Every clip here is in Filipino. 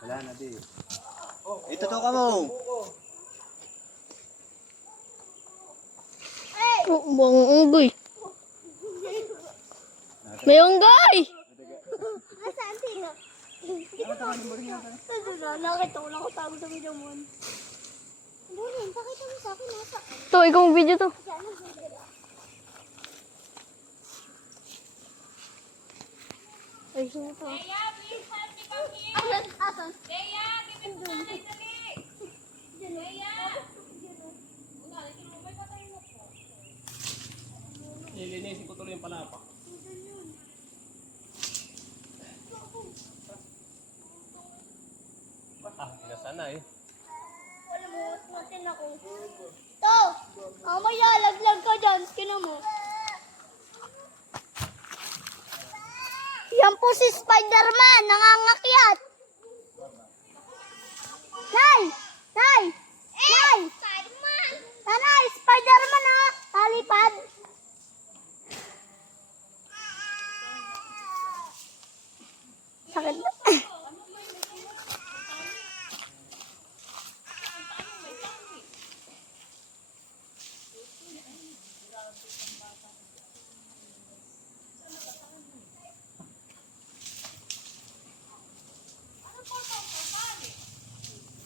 Wala na di. Ito to ka mo. Buong unggoy. May unggoy! Nasaan sino? Nakita ko lang ako tago sa video mo. Burin, pakita mo sa akin nasa. To, ikaw ang video to. Ay, sino to? Leia, please help me come here. Asan? Leia, give me some nanay, dali. Leia. Una, may patay mo po. Ilinisin ko tuloy yung palapa. Inasa na eh. Wala mo, natin ako. To! Mamaya, laglag ka dyan. Kina mo. Yan po si Spider-Man, nangangakyat. Nay! Nay! Nay! Spider-Man! Nanay, Spider-Man ha! Talipad! Sakit.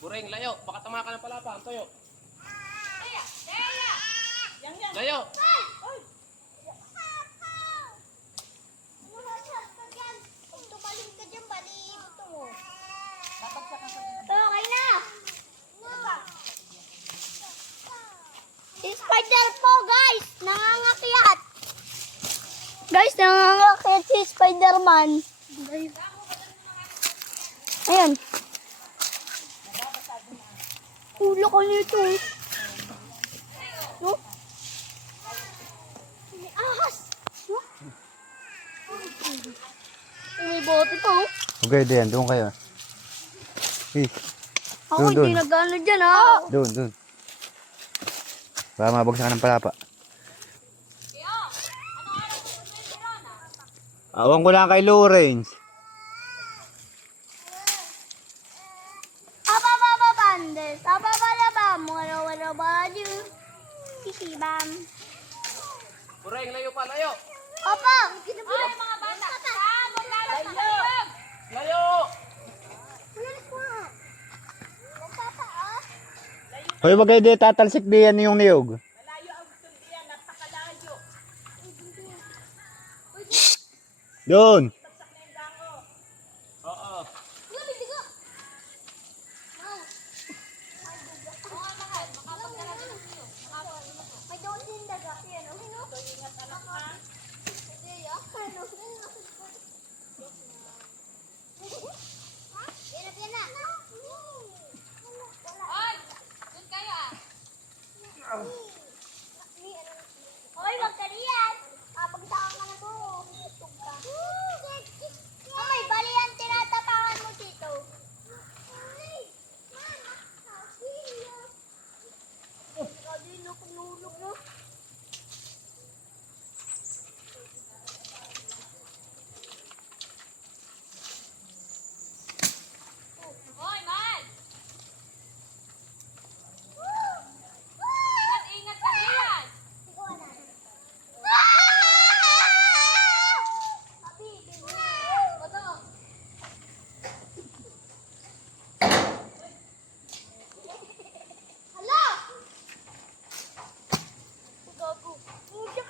Buring, layo. Baka tama ka ng palapa. Ang toyo. Leia, Leia. Layo. Tumalim ka dyan, bali ito mo. Okay na! Si Spider po, guys! Nangangakyat! Guys, nangangakyat si Spider-Man. Ayan. Ulo ko nito. No? May ahas. No? May bote pa, oh. Okay, diyan. Doon kayo. Eh, Ako Doon, hindi doon. nag-ano dyan, ha? doon. Baka mabagsakan ng palapa. Awan ko lang kay Lawrence. Ababa bandes, ababa wala baju. Sisibam. Buring, layo pa. Layo. Opo. Ay, mga bata. Maglalagay. Layo. Hoy, wag kayo di tatalsik diyan yung niyog. Malayo ang gusto niya. Napakalayo. Doon. Oo. May doon din dagat yan, oh. Ingat anak ha. Hindi, ano? Yan na. Ay, doon kayo ah. Hoy, wag ka riyan. Pagsakan ka na mo. Oh, may bali yan tinatapangan mo dito. Kadino kung nulog mo. Hoy, man. Ingat ka diyan. Hala! Gago.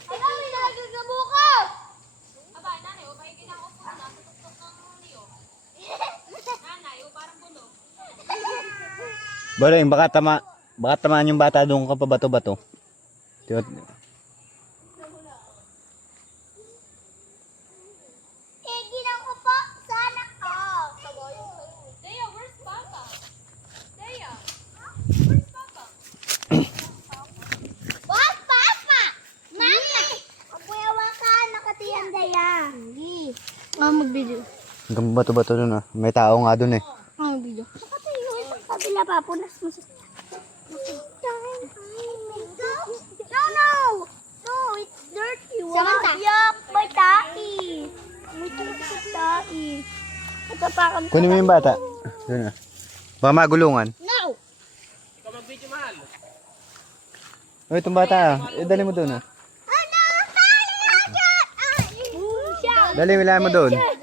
Hala, may nagagamo ka! Aba, nanay, o kaya kinakaupo na. Nasa tuktok ng niyo. Nanay, o parang bulong. Baring, baka tamaan yung bata doon ka pa bato-bato. Ginang ko po sa anak ko. Leia, where's Papa? Leia, where's Papa? What, Papa? Mama! Ang kuyawa ka, nakatiyan daya. Hindi. Mag-video. Hanggang bato-bato doon ah. May tao nga doon eh. Mag-video. Nakatayo ito. Kabila pa, punas mo sa... No, no! No, it's dirty. Samantha. Yuck, may taki. May tulog sa tae. Nagpapakan Kunin mo yung bata. Doon na. Baka magulungan. No! Ikaw mag-video, mahal. O, itong bata. Dali mo doon. Ano? Tali na dyan! Ay! Dali, wala mo doon. Girigo!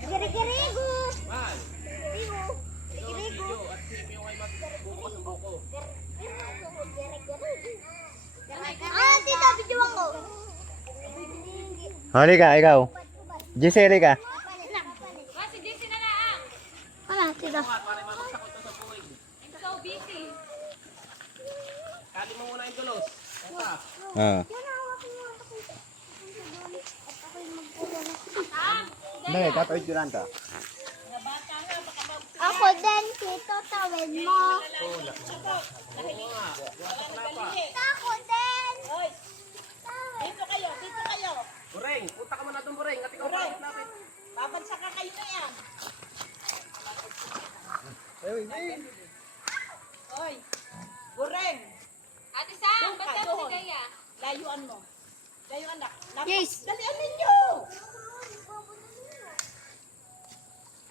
Girigo! Mahal. Girigo! Video at si Pio ay magbubukas ng buko. Ah, tita, video ako. Halika, ikaw. Giselle, halika. Ah, si JC na lang. Wala, tita. Para mabagsak ko ito sa buhay. I'm so busy. Kali mo muna yung tulos. Ito. Ah. Dali, kapait yun ka. Ako din, tito, tawid mo. Ako din. Dito kayo. Bureng, punta ka muna doon, Bureng. At ikaw lapit. Babansa ka kayo na yan. Oy, Bureng, Ate Sam, Doon ka, ba't ka doon. si Daya? layuan mo. Layuan na. Yes. Dalian ninyo.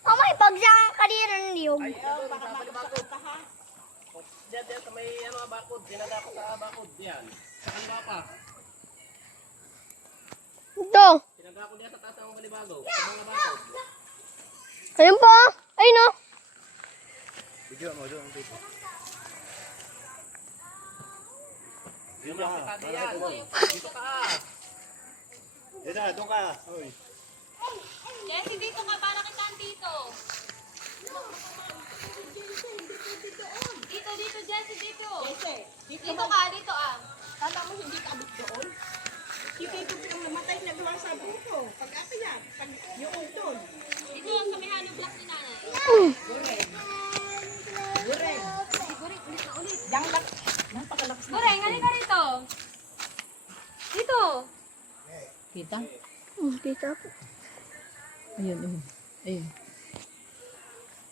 Mamay, pagsang kanina niyog. Ay, Oh, doon, baka sa mabakot balibakod. ka ha. Diyan, sa may bakod. Dinadako sa bakod. Diyan. Sa kamba pa. Ito. Tinagako diyan sa taas ng balibago. Sa mga bakod. Ayun pa. Ayun o. Video mo doon. Dito. Yung mga pitado yan. Dito ka. Dito na, doon ka. Uy. Jesse, dito ka para kita dito. Dito, Jesse, dito. Jesse, dito Dito ka. ka, dito ah. Kala mo hindi ka abot doon? Dito ang namatay na gawa sa buko. Pag ako yan, pag yung doon. Dito ang kamihano block ni nanay. Bureng. Bureng. Yang lak. Yang pagkalakas na. Bureng, halika rito. Dito. Kita? Kita ako. Ayun.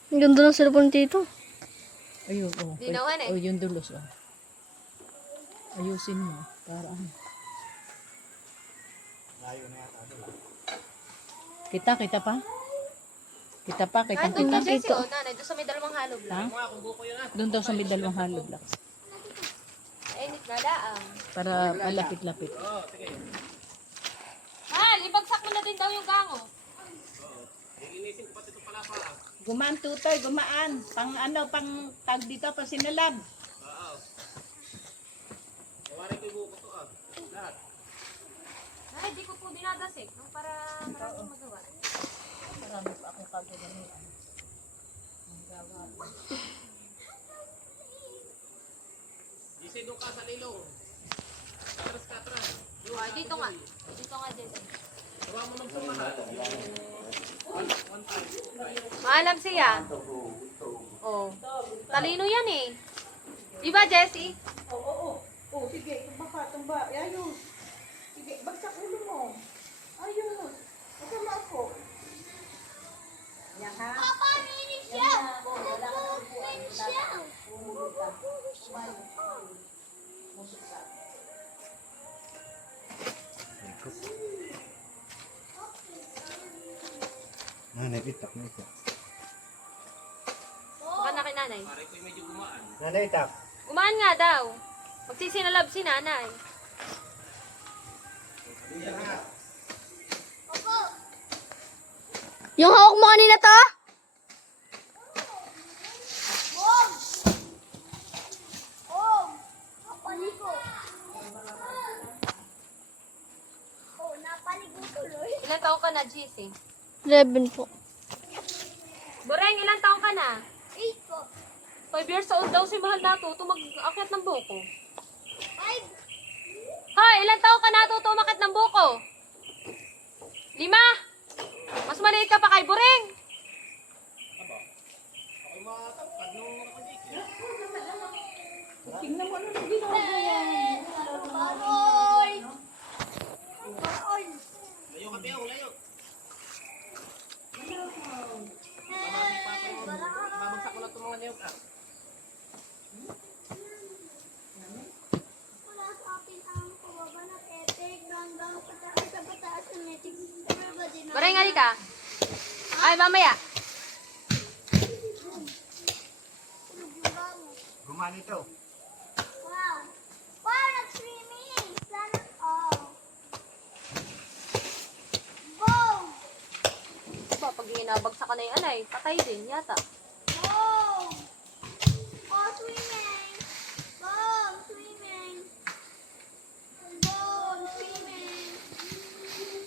Ang ganda ng cellphone dito. Ayun, oh. Dinawan eh. Oh, yung dulos, oh. Ayusin mo. Para ano. Kita pa? Kita pa? Ay, doon Kita? na Jesse, oh, nanay. Doon sa may dalawang halo block. Ha? Mga kung buko yun ah. Doon daw sa may dalawang hollow blocks. Init na daang. Para malapit-lapit. Oo, sige. Mahal, ibagsak mo na din daw yung gango. Inisin ko pati ito pala pa. Gumaan tutoy, gumaan. Pang tag dito, pang sinalab. Oo. Tawarin ko yung buko to ah. Lahat. Ay, di ko po dinadasik. Nung para maraming magawa. Marami pa akong kagawanian. Gisay doon ka sa lilong. Katras. Ay, dito nga. Dito nga, Jesse. Tawa mo ng sumahal. Maalam siya. Oh. Talino yan eh. Di ba, Jessie? Oo. Oh, sige, tumba. Ayun. Sige, bagsak ulo mo. Ayun. Masama ako. Yan ha. Papa, linis siya. Linis siya. Nanay, itak na ito. Baka na kay nanay. Pare ko yung medyo gumaan. Nanay, itak. Umaan nga daw. Magsisinalab si nanay. Yung hawak mo kanina to? Napaligo. Oh, napaligo tuloy. Ilan taong ka na, Jessie? 11 po. Boreng, ilan taong ka na? 8 po. 5 years old daw si Mahal natuto mag-akyat ng buko. 5. Hoy, ilan taong ka natuto umakyat ng buko? 5? Mas maliit ka pa kay Boreng. Ako matangkad nung nakadikit. Tingnan mo ano nang ginawa mo yan. Baroy. Baroy. Layo ka, Pio. Layo. Babagsak ko lang itong mga niyog ah. Wala sa atin ang pababa na pera. Buray nga ka. Ay, mamaya. Gumani ito. Wow! Wow, nag-swimming! Sana all. Go! Ba, pag ginabagsak ka na yung anay, patay din yata. Go! Oh, swimming! Go! Swimming! Go! Swimming!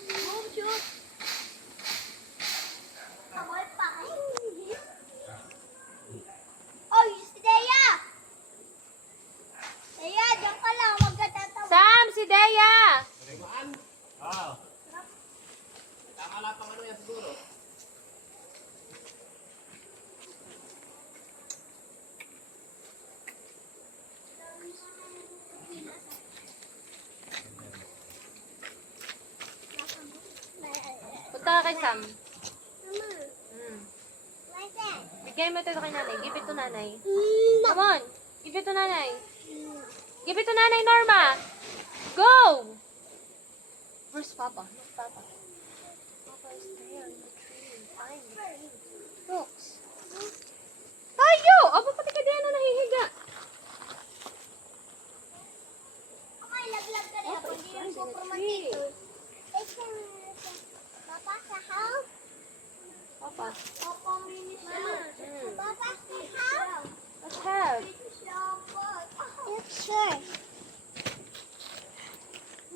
Go, shoot! Ako'y pa. Oh, si Dea! Dea, diyan ka lang. Huwag ka tatawa. Sam, si Dea! Oo. Tama lang pang ano yan siguro. Punta ka kay Sam. Mama, Hmm. what's that? Bigyan mo ito kay nanay. Give it to nanay. Come on. Give it to nanay. Give it to nanay, Norma. Go! Where's Papa? Look, Papa. Papa is there in the tree. Find the tree. Looks. Tayo! Aba, pati ka diyan na nahihiga. Okay, laglag ka rin. Papa Ako is hindi finding yung a super tree. matito. Papa, sa house? Papa. Papa, minis na. Papa, sa house? Let's have. Yes, sir.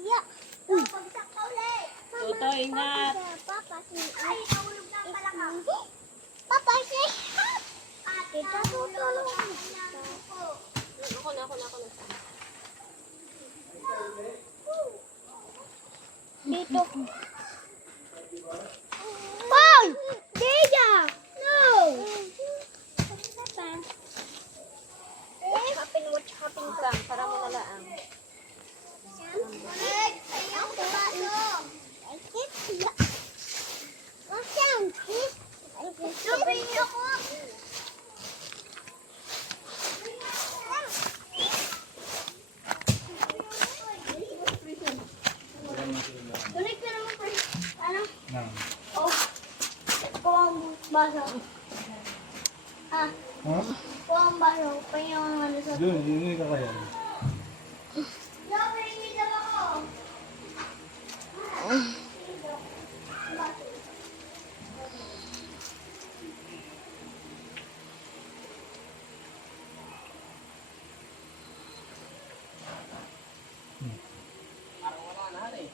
Yeah. Pagsak ka ulit. Toto, ingat. Papa, ay, nahulog na pala ka. Papa, say house. Ate, nahulog. Ako na. Dito. Wow! Deja! No! What's happening? Sam, para mo na lang. Ayaw sa baso. Sabi ako. Balik ka naman, pre. Ano? Oh. Ito ang baso. Ah. Ito ang baso. Pa yung ano sa... Doon, hindi ka kaya. Sabi, hindi daw ako. Parang wala na han eh.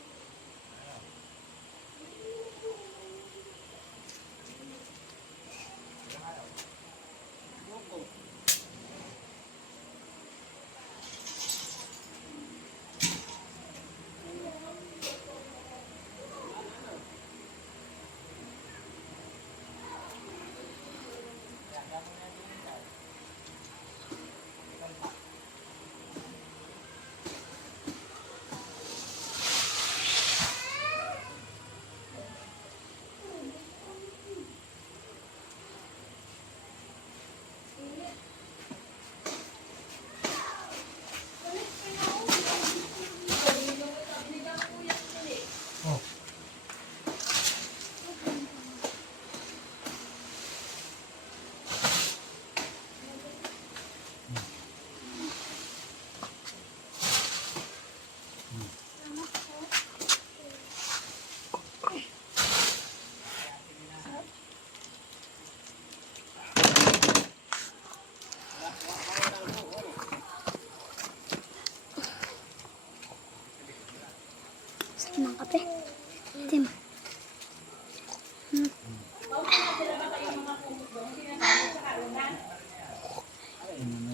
Ng kape. Tim.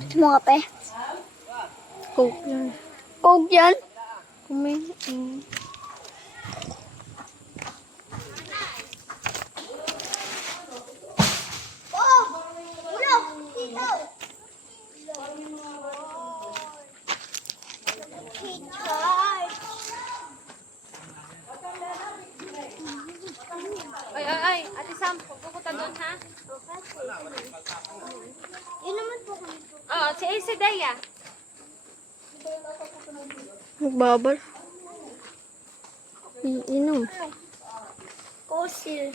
Ito mo kape? Coke yan. Coke yan? Kumain. Oh! Ulo! Dito! Ay, Ate Sam, pupunta doon, ha? Yun naman po kami. Oo, si Dea. Nagbabal. Inom. Fossil.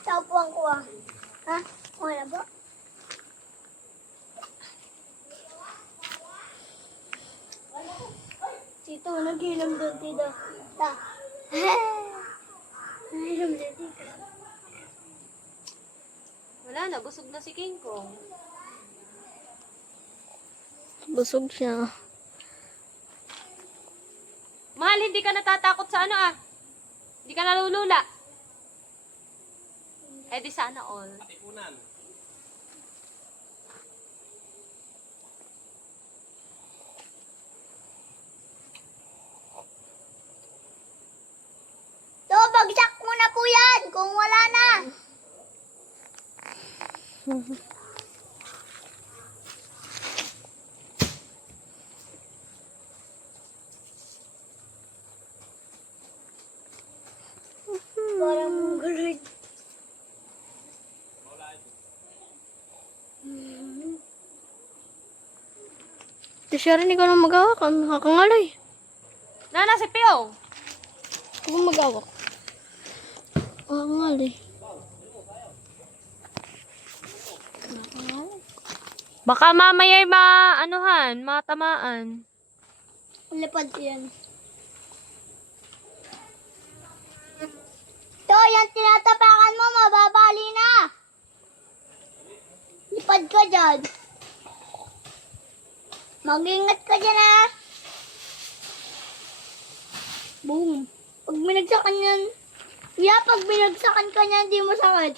Tapuan ko ah. Ha? Wala ba? Tito, nag-inom doon, tito. Ta. Nag-inom doon, tito. Wala na, busog na si King Kong. Busog siya. Mahal, hindi ka natatakot sa ano ah. Hindi ka nalulula. Eh di sana all. Tipunan. So, bagsak mo na po yan kung wala na. Parang mungguloy. Di siya rin ikaw na magawak. Ang nakakangalay. Nana, si Pio. Ako magawak. Nakakangalay. Baka mamaya anuhan, matamaan. Lipad yan. To, yan tinatapakan mo, mababali na. Lipad ka dyan. Mag-ingat ka dyan, ha. Boom. Pag binagsakan yan, pag binagsakan ka niyan, di masakit.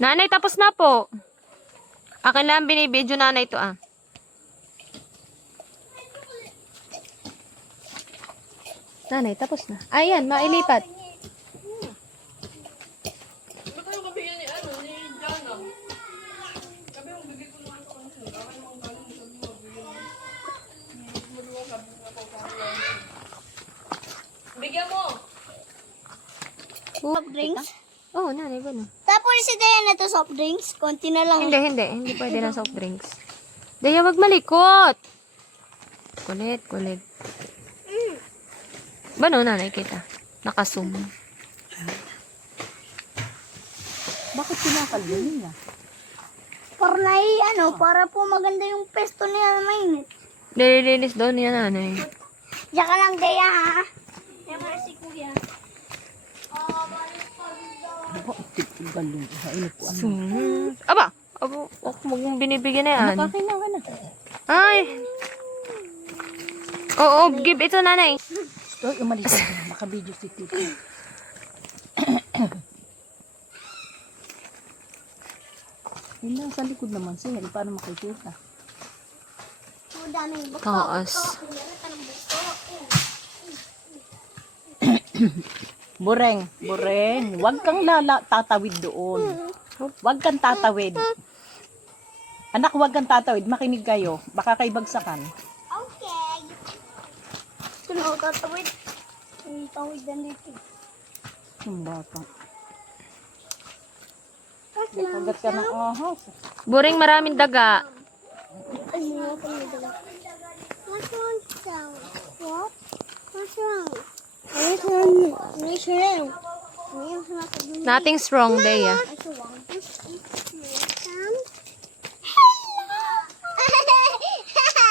Nanay, tapos na po. Akin lang binibidyo nanay ito ah. Nanay, tapos na. Ayan, mailipat. Bigyan mo. Soft drinks? Oh, nanay ba na? Tapos si Diana to soft drinks. Konti na lang. Hindi pwede na soft drinks. Daya, wag malikot. Kulit. Ba no, nanay kita? Nakasum. Bakit kinakalyan niya? Para po maganda yung pesto niya na mainit. Nililinis daw niya nanay. Diyan ka lang, Dea, ha? Diyan ka si Kuya. Ako, tigalong. Hainip ko. Aba, wag mong binibigyan na yan. Nakakain na. Ay. Oo, give ito nanay. Uy, umalis ka na. Makabidyo si Tito. Yun lang, sa likod naman siya. Paano makikita? Ang daming buto. Taas. Bureng. Huwag kang tatawid doon. Huwag kang tatawid. Anak, huwag kang tatawid. Makinig kayo. Baka kayo bagsakan. Okay. Sino ako tatawid? Ang tawid na dito. Yung bata. Kagat ka ng ahas. Buring maraming daga. Ay, mga pangidala. What's wrong, Sam? What? What's wrong? What's wrong? What's wrong? Nothing's wrong, Dea. What's wrong? Sam?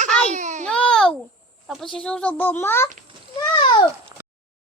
Ay, no! Tapos isusubo mo? No!